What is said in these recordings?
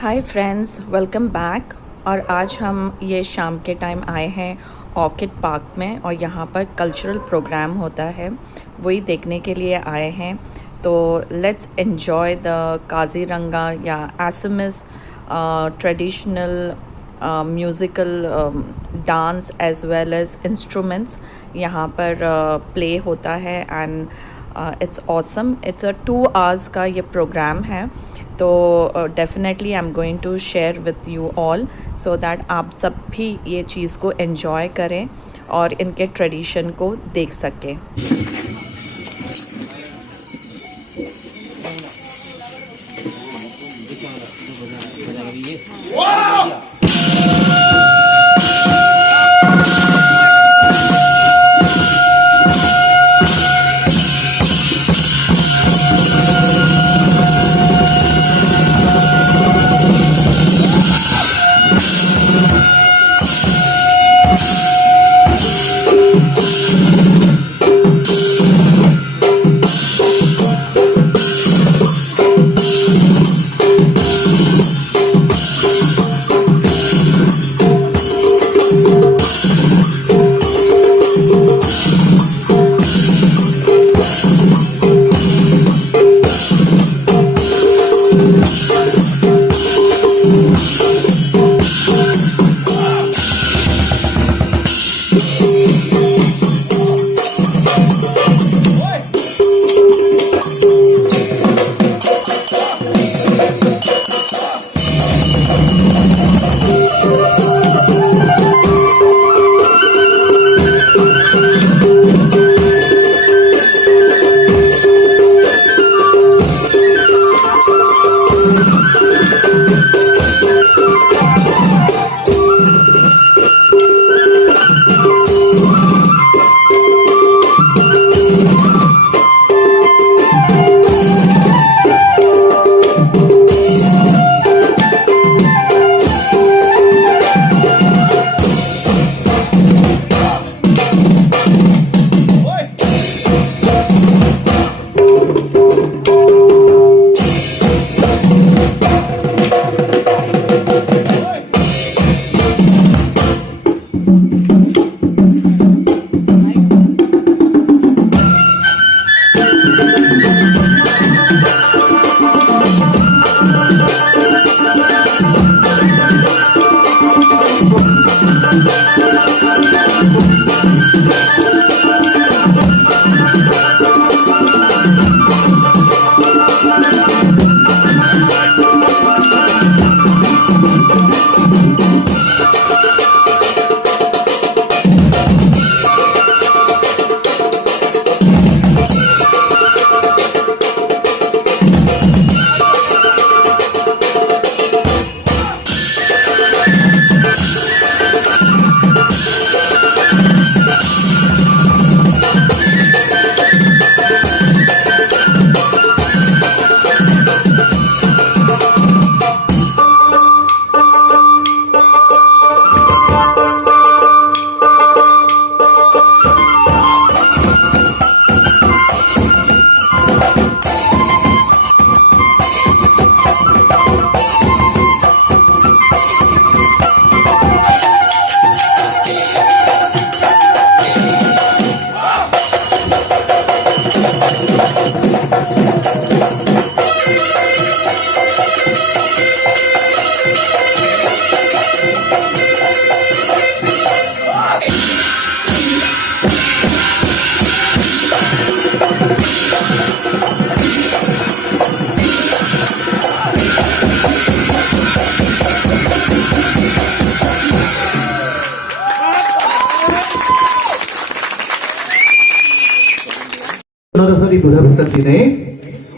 Hi friends, welcome back. और आज हम ये शाम के टाइम आए हैं ऑर्किड पार्क में और यहाँ पर कल्चरल प्रोग्राम होता है, वही देखने के लिए आए हैं। तो लेट्स एन्जॉय द काजीरंगा या Assamese traditional musical dance as well as instruments यहाँ पर प्ले होता है and it's awesome. It's a 2 hours का ये प्रोग्राम है। तो definitely I am going to share with you all so that आप सब भी ये चीज़ को एंजॉय करें और इनके ट्रेडिशन को देख सकें।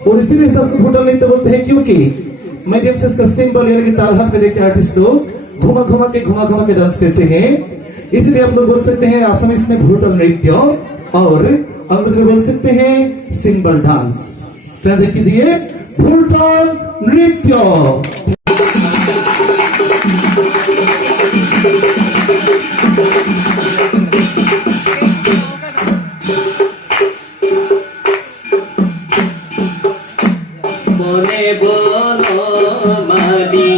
और इसीलिए इसको फुटल नृत्य बोलते हैं, क्योंकि मीडियम साइज का सिंबल यानी कि ताल हाथ में लेके आर्टिस्ट लोग घुमा घुमा के डांस करते हैं। इसलिए आप लोग बोल सकते हैं आसामीज में भूटल नृत्य और अंग्रेजी में बोल सकते हैं सिंबल डांस। ट्रांसलेट कीजिए, भूटल नृत्य। মনে বলো মালি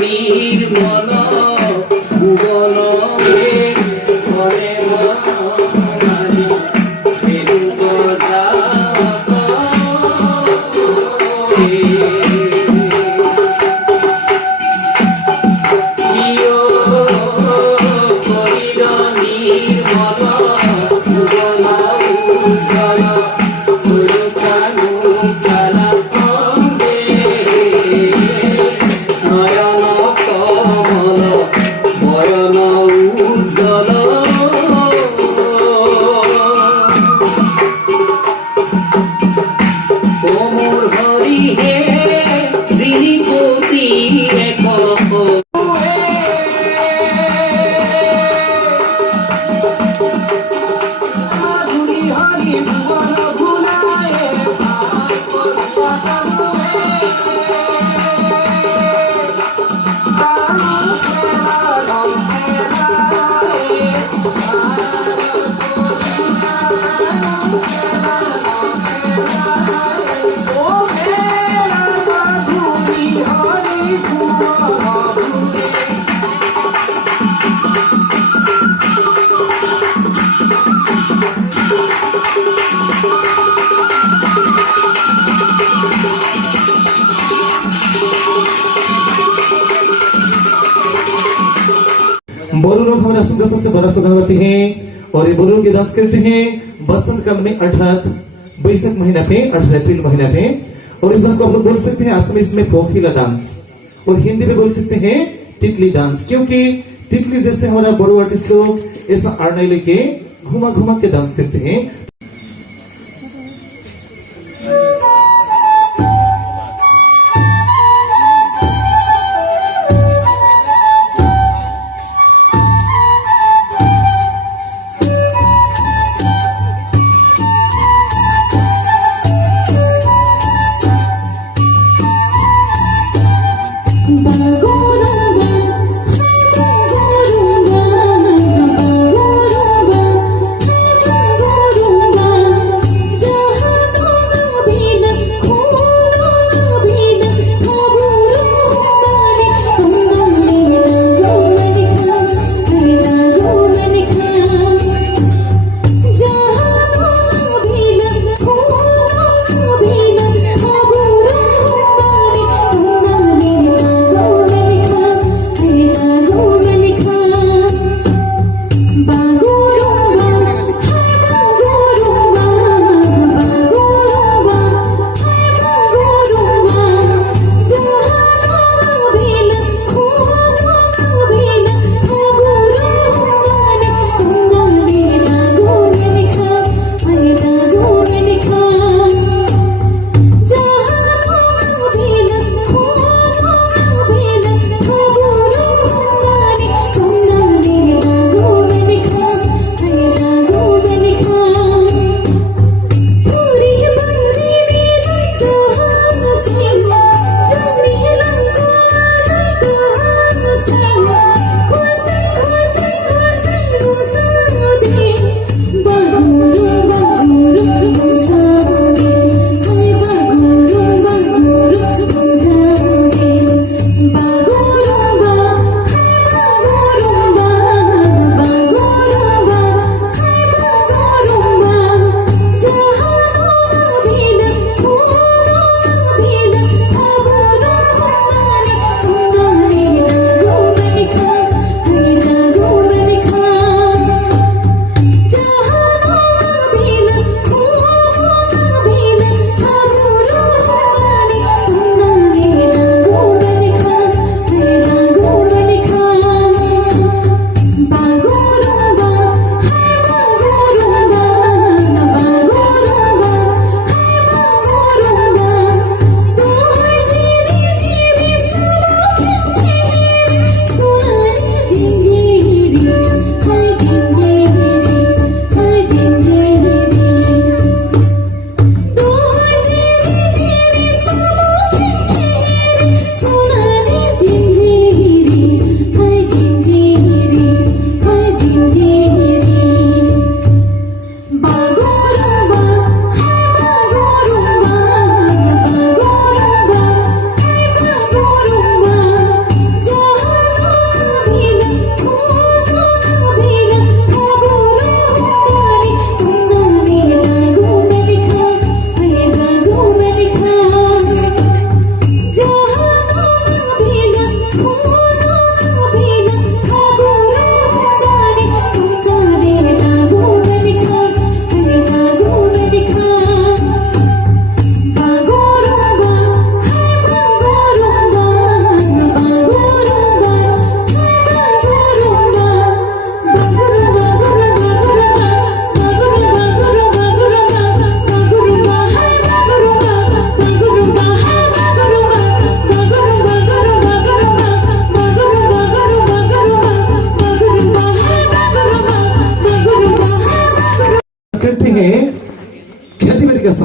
নির্মল ভুবন ঘরে মহারানী ফেরুক কোমর হরি হে যিনি পতি এক হরি হরি ভুবন ভুলায়ে बोरो लोग हमारे असम का सबसे बड़ा सदन जाते हैं और ये बोरो के डांस करते हैं बसंत काल में अर्थात बैसाख महीना पे 18 अप्रैल महीना पे। और इस डांस को आप लोग बोल सकते हैं असमीज में फोकिला डांस और हिंदी में बोल सकते हैं तितली डांस, क्योंकि तितली जैसे हमारा बड़ो आर्टिस्ट लोग ऐसा आरनाई लेके घुमा घुमा के डांस करते हैं। Ba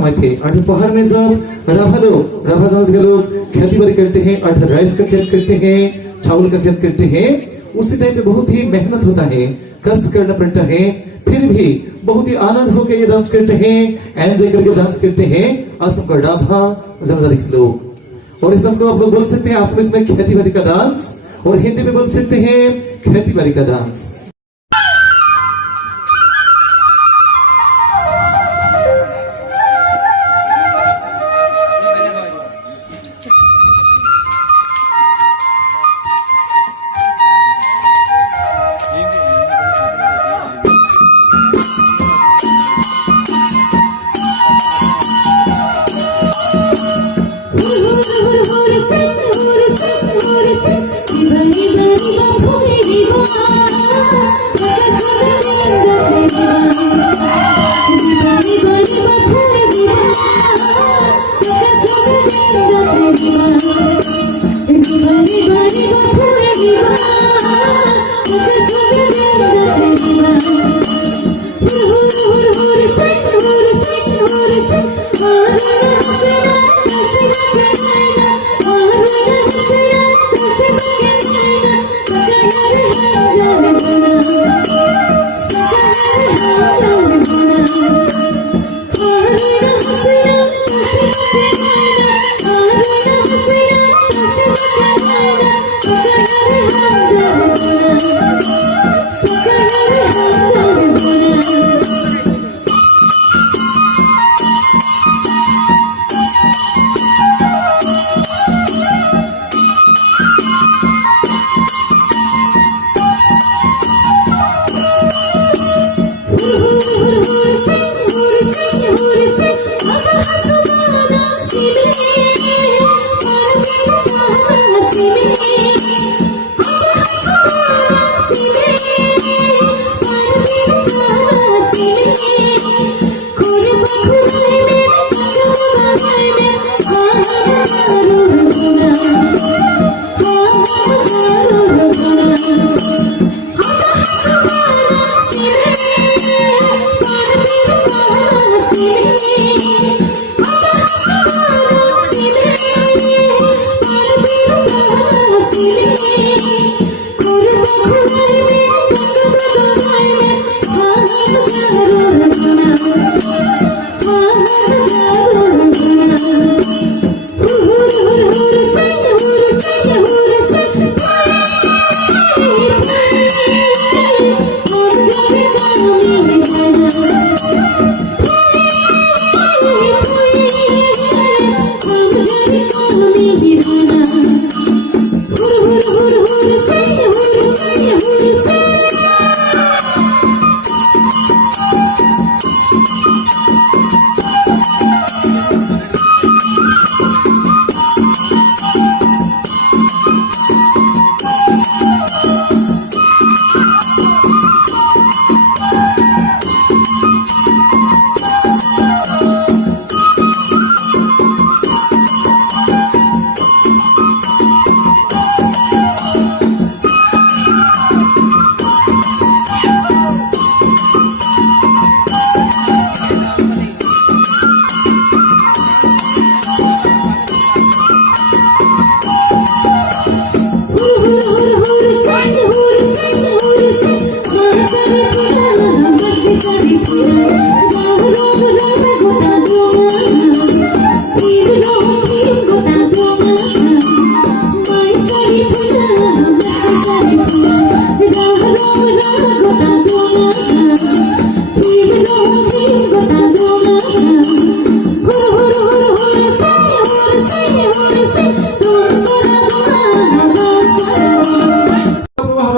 समय थे। अर्थात पहाड़ में जब राभा जात के लोग खेती बाड़ी करते हैं, अर्थात राइस का खेत करते हैं, चावल का खेत करते हैं, उसी टाइम पे बहुत ही मेहनत होता है, कष्ट करना पड़ता है, फिर भी बहुत ही आनंद होकर ये डांस करते हैं, एंजॉय करके डांस करते हैं असम का राभा जनजाति के लोग। और इस डांस को आप लोग बोल सकते हैं असम में खेती बाड़ी का डांस, और हिंदी में बोल सकते हैं खेती बाड़ी का डांस।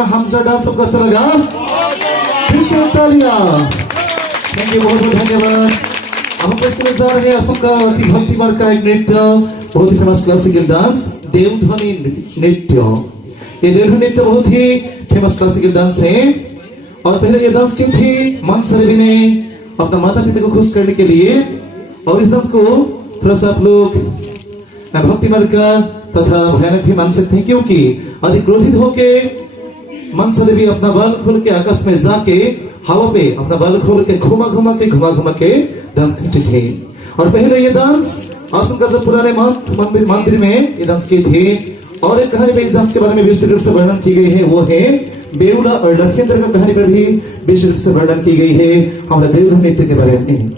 हमसा डांस सबको अच्छा लगा? फिर से तालियां। थैंक यू, बहुत बहुत धन्यवाद। हम पेश जा रहे हैं असम का अति भक्ति मार्ग का एक नृत्य, बहुत ही फेमस क्लासिकल डांस, देवध्वनि नृत्य। ये देवध्वनि नृत्य बहुत ही फेमस क्लासिकल डांस है। और पहले ये डांस क्यों थी? मनसरेबी ने अपना माता पिता को खुश करने के लिए, और इस डांस को थोड़ा सा आप लोग भक्ति मार्ग का तथा भयानक भी मान सकते हैं, क्योंकि अधिक क्रोधित होके मनसा देवी अपना बाल खोल के आकाश में जाके हवा पे अपना बाल खोल के घुमा घुमा के डांस करते थे। और पहले ये डांस आसम का जब पुराने मंदिर में ये डांस की थी। और एक कहानी में इस डांस के बारे में विस्तृत रूप से वर्णन की गई है, वो है बेउला और लखींद्र का कहानी पर भी विस्तृत रूप से वर्णन की गई है हमारे देवधर्म नृत्य के बारे में।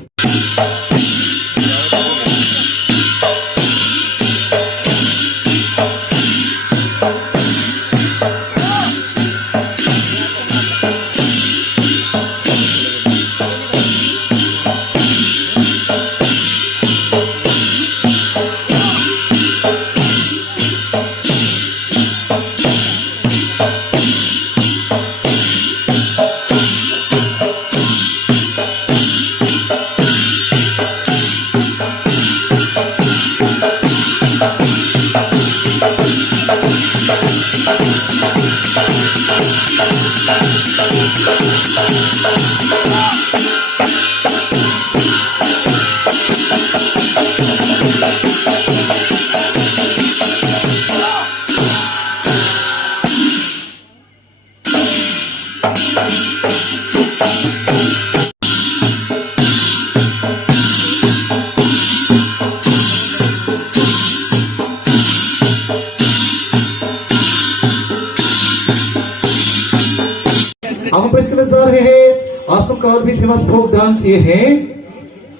हम प्रश्न जा रहे हैं आसम का और भी फेमस फोक डांस ये है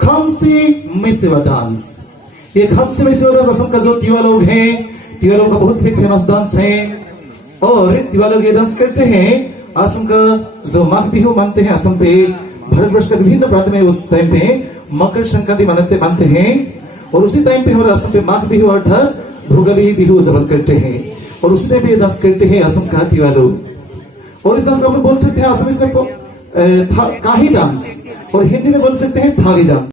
खमसी मिसिवा डांस। ये खमसी मिसिवा डांस असम का जो तिवा लोग हैं, तिवा लोग का बहुत ही फेमस डांस है। और तिवा लोग ये डांस करते हैं असम का जो माघ बिहू मानते हैं। असम पे भारतवर्ष के विभिन्न प्रांत में उस टाइम पे मकर संक्रांति मानते हैं। और उसी टाइम पे हमारे असम पे माघ बिहू अर्थात भोगाली बिहू जबत करते हैं। और उसी टाइम पे ये डांस करते हैं असम का तिवा लोग। और इस डांस को आप लोग बोल सकते हैं असमीज में काही डांस, और हिंदी में बोल सकते हैं थाली डांस।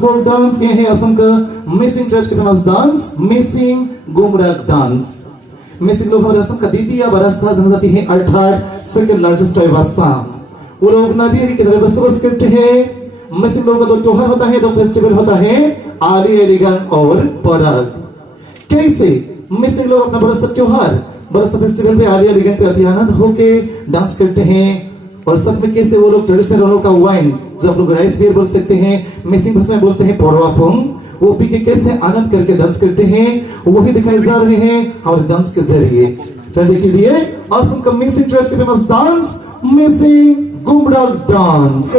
फोक डांस ये है असम का मिसिंग ट्राइब्स का famous dance Mising Gumrag dance. Mising लोग हमारे असम का द्वितीय बड़ा सा जनजाति है अर्थात सेकंड लार्जेस्ट ट्राइब असम। वो लोग नदी की तरह बसवास करते हैं। मिसिंग लोगों का दो त्योहार होता है, दो फेस्टिवल होता है आली एलिगंग और पराग। कैसे मिसिंग लोग अपना बड़ा सा त्योहार बड़ा सा फेस्टिवल पे आली एलिगंग पे अति आनंद होके डांस करते हैं। और सब में कैसे वो लोग ट्रेडिशनल लोगों का वाइन जो आप लोग राइस बियर बोल सकते हैं, मिसिंग भाषा में बोलते हैं पोरवापुंग, वो पी के कैसे आनंद करके डांस करते हैं वही दिखाए जा रहे हैं हमारे डांस के जरिए। वैसे कीजिए असम का मिसिंग ट्राइब्स के famous dance Mising Gumrag dance.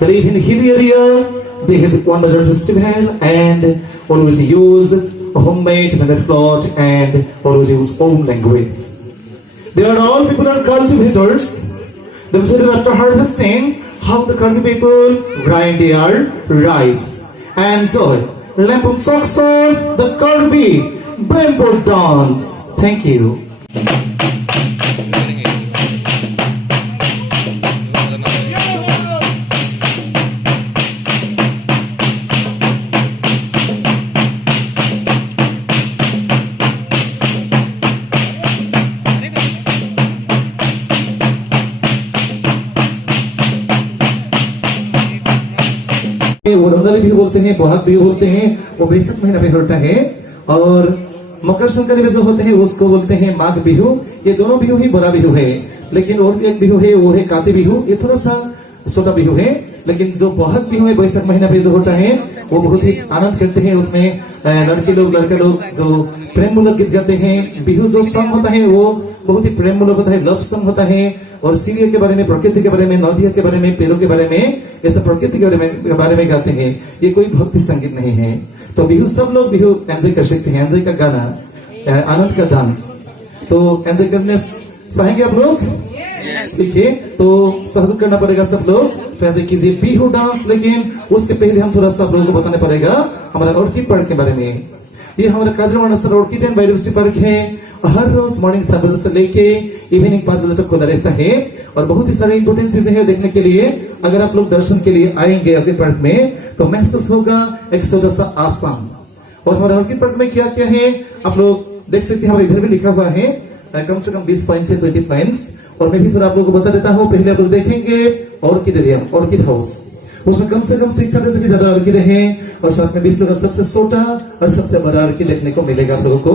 They live in a hilly area. They have one major festival and always use a homemade made cloth and always use own language. They are all people are cultivators. They consider after harvesting how the country people grind their rice. And so, Lampung Soxon, the Karbi Bamboo Dance. Thank you. Bhogali Bihu बोलते हैं, बोहाग बिहू बोलते हैं, वो बैसाख महीना में होता है। और मकर संक्रांति में जो होते हैं उसको बोलते हैं माघ बिहू। ये दोनों बिहू ही बड़ा बिहू है। लेकिन और भी एक बिहू है, वो है काती बिहू। ये थोड़ा सा छोटा बिहू है। लेकिन जो बोहाग बिहू है बैसाख महीना में जो होता है वो बहुत ही आनंद करते हैं। उसमें लड़के लोग लड़का लोग जो प्रेम मूलक गीत गाते हैं। बिहू जो सॉन्ग होता है वो बहुत ही प्रेम मूलक होता है, लव सॉन्ग होता है। और सीरियल के बारे में, प्रकृति के बारे में, नदियों के बारे में, पेड़ों के बारे में, ऐसा प्रकृति के बारे में गाते हैं। ये कोई भक्ति संगीत नहीं है। तो बिहू सब लोग बिहू एंजॉय कर सकते हैं। एंजॉय का गाना, आनंद का डांस, तो एंजॉय करने चाहेंगे आप लोग? ठीक है, तो सहयोग करना पड़ेगा सब लोग। तो ऐसे कीजिए बिहू डांस। लेकिन उसके पहले हम थोड़ा सा आप लोगों को बताना पड़ेगा हमारा ऑर्किड पार्क के बारे में। ये हमारा Kaziranga national orchid and biodiversity park है। हर रोज मॉर्निंग 7 बजे से लेके इवनिंग 5 बजे तक खुला रहता है। और बहुत ही सारी इंपोर्टेंट चीजें हैं देखने के लिए। अगर आप लोग दर्शन के लिए आएंगे ऑर्किड पार्क में तो महसूस होगा एक छोटा सा आसाम। और हमारे ऑर्किड पार्क में क्या क्या है आप लोग देख सकते हैं। हमारे इधर भी लिखा हुआ है कम से कम 20 पॉइंट से 20 पॉइंट्स। और मैं भी थोड़ा आप लोगों को बता देता हूँ। पहले आप लोग देखेंगे ऑर्किड एरिया, ऑर्किड हाउस। उसमें कम से कम 600 से भी ज्यादा ऑर्किड है। और साथ में 20 का सबसे छोटा और सबसे बड़ा ऑर्किड देखने को मिलेगा आप लोगों को।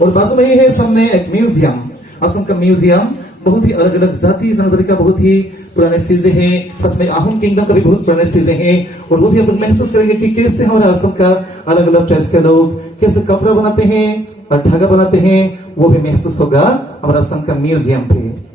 और बाजू में ही है सामने एक म्यूजियम, असम का म्यूजियम। बहुत ही अलग अलग जाति जनजाति का बहुत ही पुराने चीजें हैं। साथ में आहम किंगडम का भी बहुत पुराने चीजें हैं। और वो भी आप लोग महसूस करेंगे कि कैसे हमारा असम का अलग अलग ट्राइब्स के लोग कैसे कपड़ा बनाते हैं और धागा बनाते हैं। वो भी महसूस होगा हमारा असम का म्यूजियम पे।